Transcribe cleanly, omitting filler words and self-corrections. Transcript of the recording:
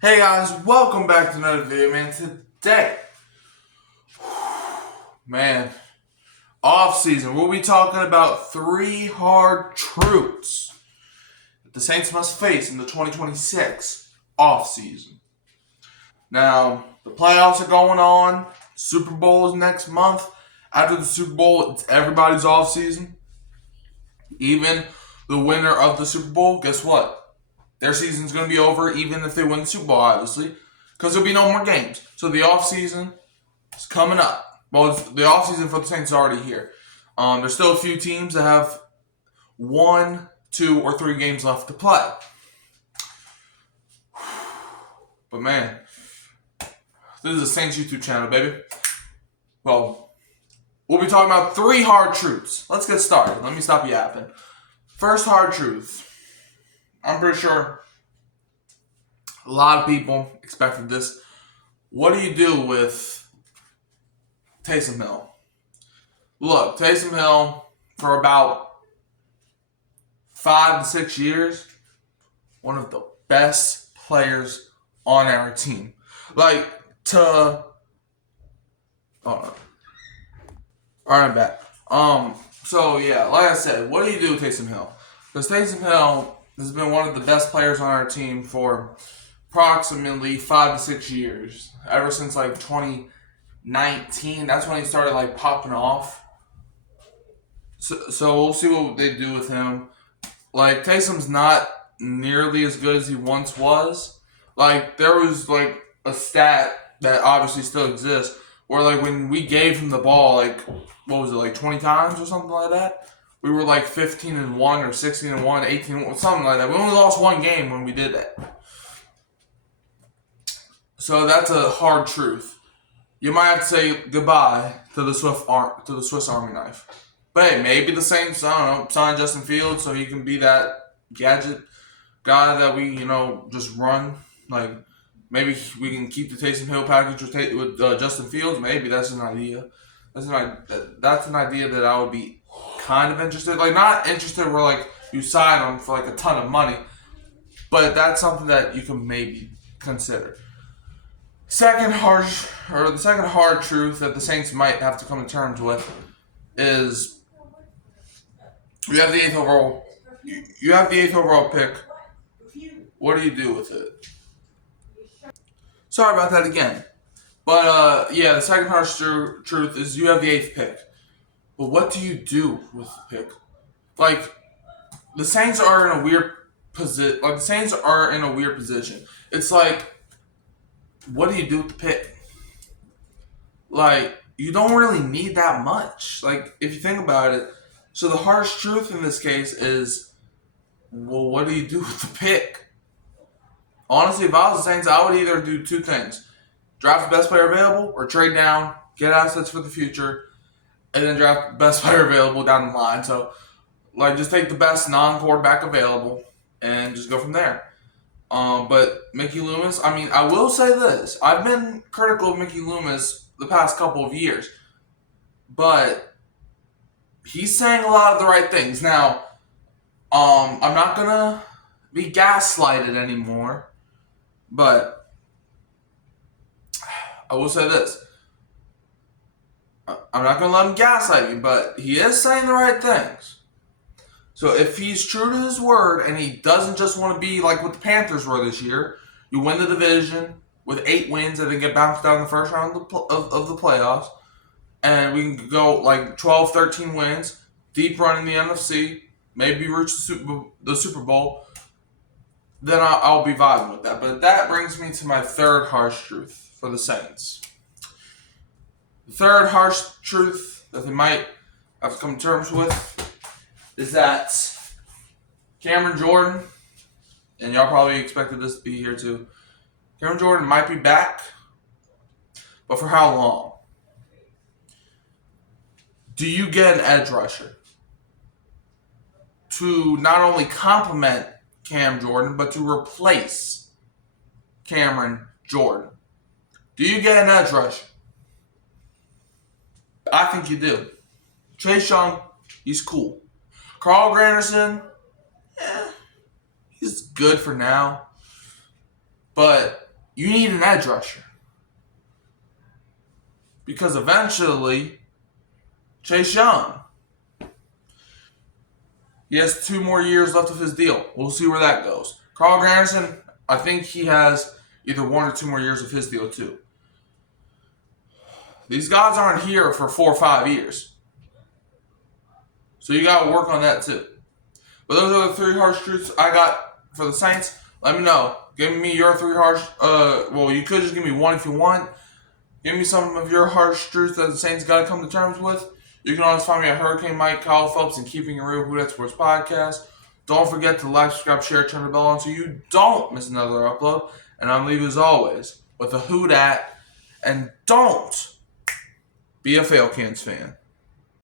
Hey guys, welcome back to another video, man. Today, man, off season, we'll be talking about 3 hard truths that the Saints must face in the 2026 off season. Now, the playoffs are going on. Super Bowl is next month. After the Super Bowl, it's everybody's off season. Even the winner of the Super Bowl, guess what? Their season's going to be over even if they win the Super Bowl, obviously, because there'll be no more games. So the off season is coming up. Well, the off season for the Saints is already here. There's still a few teams that have 1, 2, or 3 games left to play. But man, this is a Saints YouTube channel, baby. Well, we'll be talking about 3 hard truths. Let's get started. Let me stop yapping. First hard truth. I'm pretty sure a lot of people expected this. What do you do with Taysom Hill? Look, Taysom Hill, for about 5 to 6 years, one of the best players on our team. Alright, I'm back. So yeah, like I said, what do you do with Taysom Hill? Because Taysom Hill has been one of the best players on our team for approximately 5 to 6 years. Ever since like 2019, that's when he started popping off. So we'll see what they do with him. Taysom's not nearly as good as he once was. There was a stat that obviously still exists where when we gave him the ball, what was it, 20 times or something like that? We were 15-1 or 16-1, 18, something like that. We only lost 1 game when we did that. So that's a hard truth. You might have to say goodbye to the Swiss Army knife. But hey, maybe the Saints, sign Justin Fields so he can be that gadget guy that we, just run. Maybe we can keep the Taysom Hill package with Justin Fields. Maybe that's an idea. That's an idea that I would be kind of interested. Not interested where you sign him for a ton of money, but that's something that you can maybe consider. The second hard truth that the Saints might have to come to terms with is you have the 8th overall. You have the 8th overall pick. What do you do with it? Sorry about that again. But yeah, the second hard truth is you have the 8th pick. But what do you do with the pick? The Saints are in a weird position. The Saints are in a weird position. It's what do you do with the pick? You don't really need that much. If you think about it. So the harsh truth in this case is, well, what do you do with the pick? Honestly, if I was the Saints, I would either do 2 things. Draft the best player available or trade down, get assets for the future, and then draft the best player available down the line. So, just take the best non-quarterback available and just go from there. But Mickey Loomis, I will say this. I've been critical of Mickey Loomis the past couple of years. But he's saying a lot of the right things. Now, I'm not going to be gaslighted anymore. But I will say this. I'm not going to let him gaslight me, but he is saying the right things. So if he's true to his word and he doesn't just want to be like what the Panthers were this year, you win the division with 8 wins and then get bounced out in the first round of the playoffs, and we can go 12, 13 wins, deep run in the NFC, maybe reach the Super Bowl, then I'll be vibing with that. But that brings me to my third harsh truth for the Saints. The third harsh truth that they might have to come to terms with is that Cameron Jordan, and y'all probably expected this to be here too, Cameron Jordan might be back, but for how long? Do you get an edge rusher to not only complement Cam Jordan, but to replace Cameron Jordan? Do you get an edge rusher? I think you do. Chase Young, he's cool. Carl Granderson, he's good for now. But you need an edge rusher. Because eventually, Chase Young, he has 2 more years left of his deal. We'll see where that goes. Carl Granderson, I think he has either 1 or 2 more years of his deal too. These guys aren't here for 4 or 5 years. So you got to work on that too. But those are the 3 harsh truths I got for the Saints. Let me know. Give me your 3 harsh. Well, you could just give me 1 if you want. Give me some of your harsh truths that the Saints got to come to terms with. You can always find me at Hurricane Mike, Kyle Phelps, and Keeping It Real Who That Sports Podcast. Don't forget to like, subscribe, share, turn the bell on so you don't miss another upload. And I'm leaving as always with a Who Dat. And don't be a Falcons fan.